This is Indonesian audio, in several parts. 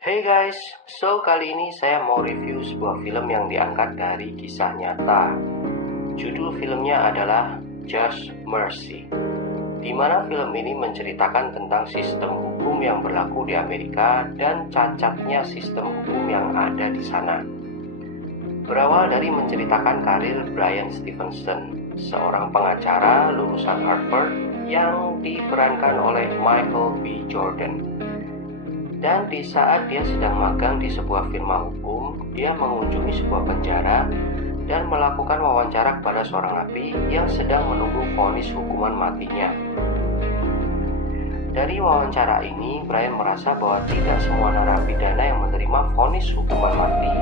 Hey guys, so kali ini saya mau review sebuah film yang diangkat dari kisah nyata. Judul filmnya adalah Just Mercy, di mana film ini menceritakan tentang sistem hukum yang berlaku di Amerika dan cacatnya sistem hukum yang ada di sana. Berawal dari menceritakan karir Bryan Stevenson, seorang pengacara lulusan Harvard yang diperankan oleh Michael B. Jordan. Dan di saat dia sedang magang di sebuah firma hukum, dia mengunjungi sebuah penjara dan melakukan wawancara kepada seorang napi yang sedang menunggu vonis hukuman matinya. Dari wawancara ini, Bryan merasa bahwa tidak semua narapidana yang menerima vonis hukuman mati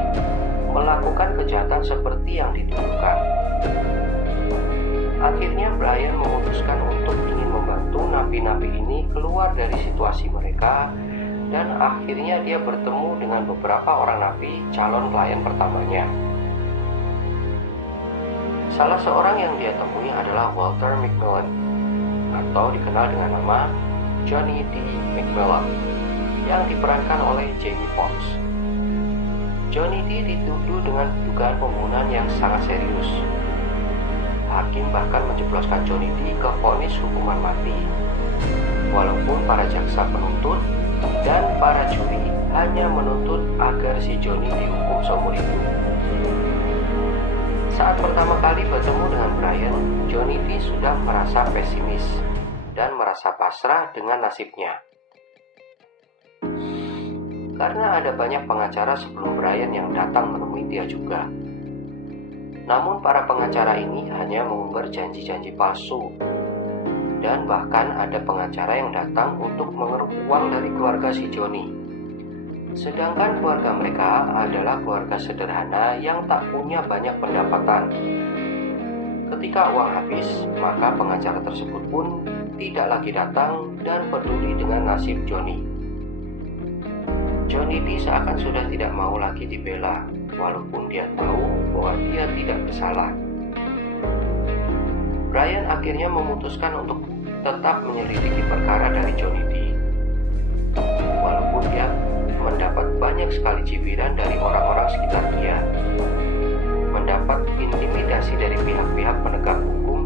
melakukan kejahatan seperti yang dituduhkan. Akhirnya Bryan memutuskan untuk ingin membantu napi-napi ini keluar dari situasi mereka. Dan akhirnya dia bertemu dengan beberapa orang napi calon klien pertamanya. Salah seorang yang dia temui adalah Walter McMillan, atau dikenal dengan nama Johnny D. McMillan, yang diperankan oleh Jamie Foxx. Johnny D dituduh dengan dugaan pembunuhan yang sangat serius. Hakim bahkan menjebloskan Johnny D ke vonis hukuman mati. Walaupun para jaksa penuntut dan para juri hanya menuntut agar si Johnny dihukum seumur hidup. Saat pertama kali bertemu dengan Bryan, Johnny D sudah merasa pesimis dan merasa pasrah dengan nasibnya. Karena ada banyak pengacara sebelum Bryan yang datang menemui dia juga. Namun para pengacara ini hanya mengumbar janji-janji palsu. Dan bahkan ada pengacara yang datang untuk mengeruk uang dari keluarga si Johnny. Sedangkan keluarga mereka adalah keluarga sederhana yang tak punya banyak pendapatan. Ketika uang habis, maka pengacara tersebut pun tidak lagi datang dan peduli dengan nasib Johnny. Johnny D seakan sudah tidak mau lagi dibela, walaupun dia tahu bahwa dia tidak bersalah. Bryan akhirnya memutuskan untuk tetap menyelidiki perkara dari Johnny D. Walaupun dia mendapat banyak sekali cibiran dari orang-orang sekitar dia, mendapat intimidasi dari pihak-pihak penegak hukum,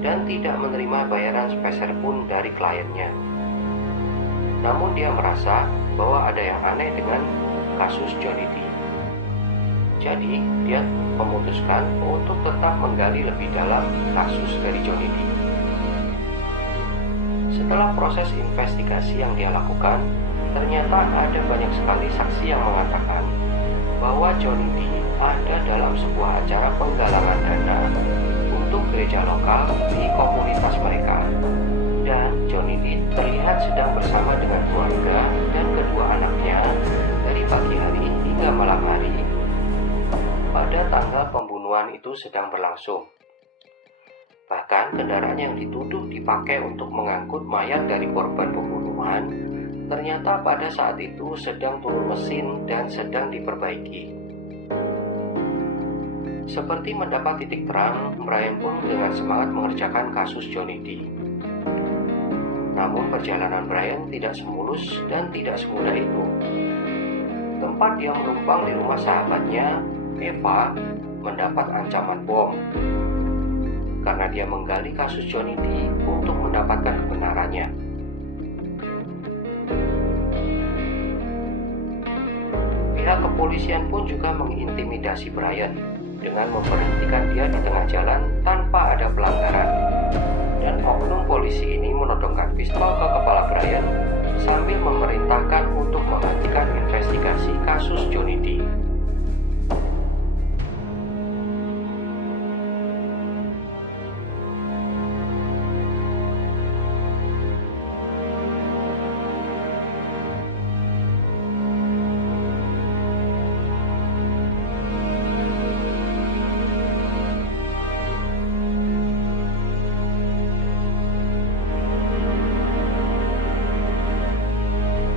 dan tidak menerima bayaran sepeser pun dari kliennya. Namun dia merasa bahwa ada yang aneh dengan kasus Johnny D. Jadi, dia memutuskan untuk tetap menggali lebih dalam kasus dari Johnny D. Setelah proses investigasi yang dia lakukan, ternyata ada banyak sekali saksi yang mengatakan bahwa Johnny D ada dalam sebuah acara penggalangan dana untuk gereja lokal di komunitas mereka. Dan Johnny D terlihat sedang bersama dengan keluarga dan kedua anaknya dari pagi hari hingga malam hari pada tanggal pembunuhan itu sedang berlangsung. Bahkan kendaraan yang dituduh dipakai untuk mengangkut mayat dari korban pembunuhan ternyata pada saat itu sedang turun mesin dan sedang diperbaiki. Seperti mendapat titik terang, Bryan pun dengan semangat mengerjakan kasus Johnny D. Namun perjalanan Bryan tidak semulus dan tidak semudah itu. Tempat dia menumpang di rumah sahabatnya, Eva, mendapat ancaman bom karena dia menggali kasus Johnny D untuk mendapatkan kebenarannya. Pihak kepolisian pun juga mengintimidasi Bryan dengan memberhentikan dia di tengah jalan tanpa ada pelanggaran. Dan oknum polisi ini menodongkan pistol ke kepala Bryan sambil memerintahkan untuk menghentikan investigasi kasus Johnny D.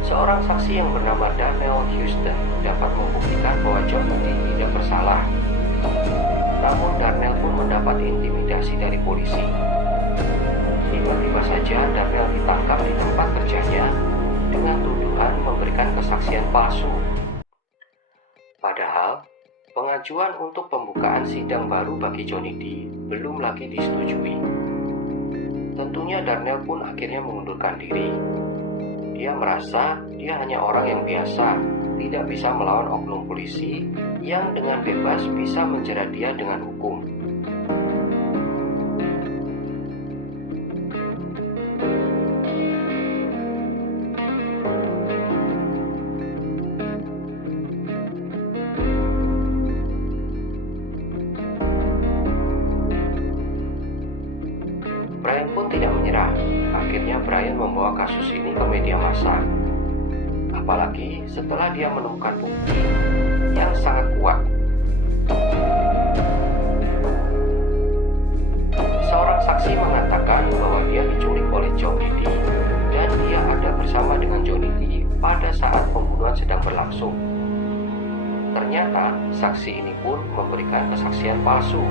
Seorang saksi yang bernama Darnell Houston dapat membuktikan bahwa Johnny D tidak bersalah. Namun Darnell pun mendapat intimidasi dari polisi. Tiba-tiba saja Darnell ditangkap di tempat kerjanya dengan memberikan kesaksian palsu. Padahal, pengajuan untuk pembukaan sidang baru bagi Johnny D belum lagi disetujui. Tentunya Darnell pun akhirnya mengundurkan diri. Dia merasa dia hanya orang yang biasa, tidak bisa melawan oknum polisi yang dengan bebas bisa menjerat dia dengan hukum. Brian pun tidak menyerah. Akhirnya Brian membawa kasus ini ke media massa. Apalagi setelah dia menemukan bukti yang sangat kuat. Seorang saksi mengatakan bahwa dia diculik oleh Johnny D dan dia ada bersama dengan Johnny D pada saat pembunuhan sedang berlangsung. Ternyata saksi ini pun memberikan kesaksian palsu.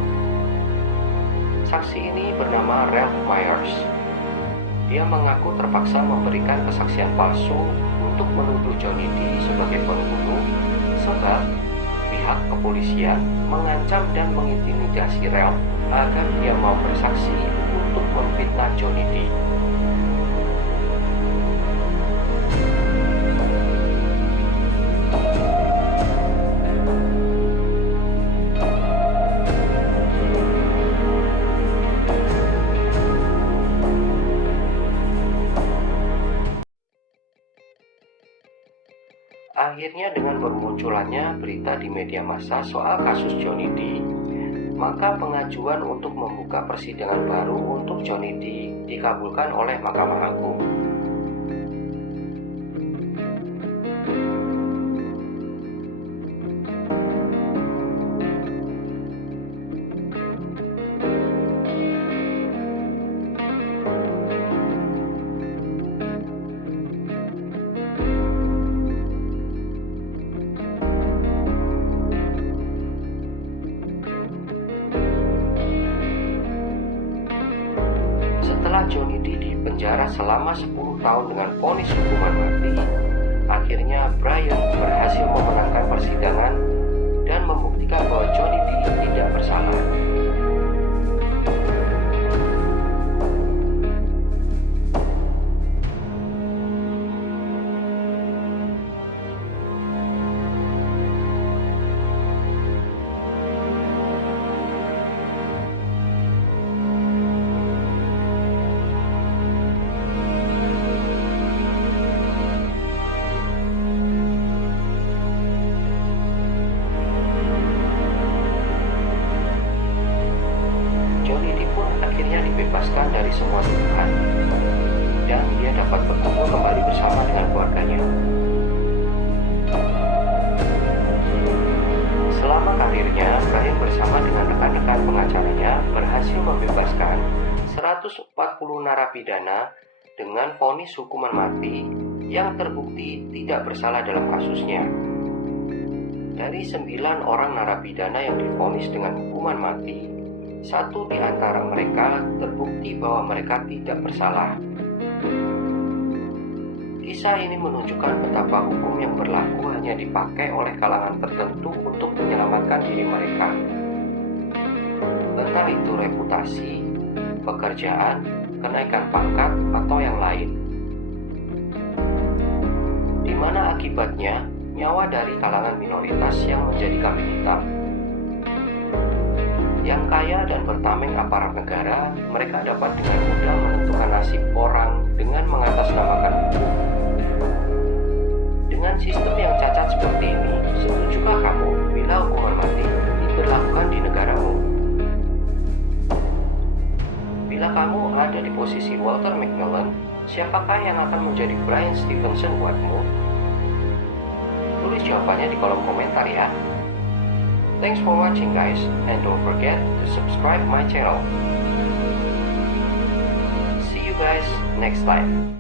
Saksi ini bernama Ralph Myers. Dia mengaku terpaksa memberikan kesaksian palsu untuk menuduh Johnny D sebagai pembunuh sebab pihak kepolisian mengancam dan mengintimidasi Ralph agar dia mau bersaksi untuk memfitnah Johnny D. Akhirnya dengan bermunculannya berita di media massa soal kasus Johnny D, maka pengajuan untuk membuka persidangan baru untuk Johnny D dikabulkan oleh Mahkamah Agung. Setelah Johnny D dipenjara selama 10 tahun dengan vonis hukuman mati, akhirnya Brian berhasil memenangkan persidangan dan membuktikan bahwa Johnny D tidak bersalah. Dibebaskan dari semua tuduhan dan dia dapat berkumpul kembali bersama dengan keluarganya. Selama karirnya, Brian bersama dengan rekan-rekan pengacaranya berhasil membebaskan 140 narapidana dengan vonis hukuman mati yang terbukti tidak bersalah dalam kasusnya. Dari 9 orang narapidana yang divonis dengan hukuman mati, 1 di antara mereka terbukti bahwa mereka tidak bersalah. Kisah ini menunjukkan betapa hukum yang berlaku hanya dipakai oleh kalangan tertentu untuk menyelamatkan diri mereka. Entah itu reputasi, pekerjaan, kenaikan pangkat, atau yang lain. Di mana akibatnya nyawa dari kalangan minoritas yang menjadi kambing hitam. Yang kaya dan bertameng aparat negara, mereka dapat dengan mudah menentukan nasib orang dengan mengatasnamakan hukum. Dengan sistem yang cacat seperti ini, setujukah kamu bila hukuman mati diberlakukan di negaramu? Bila kamu ada di posisi Walter Macmillan, siapakah yang akan menjadi Bryan Stevenson buatmu? Tulis jawabannya di kolom komentar ya. Thanks for watching guys, and don't forget to subscribe my channel. See you guys next time.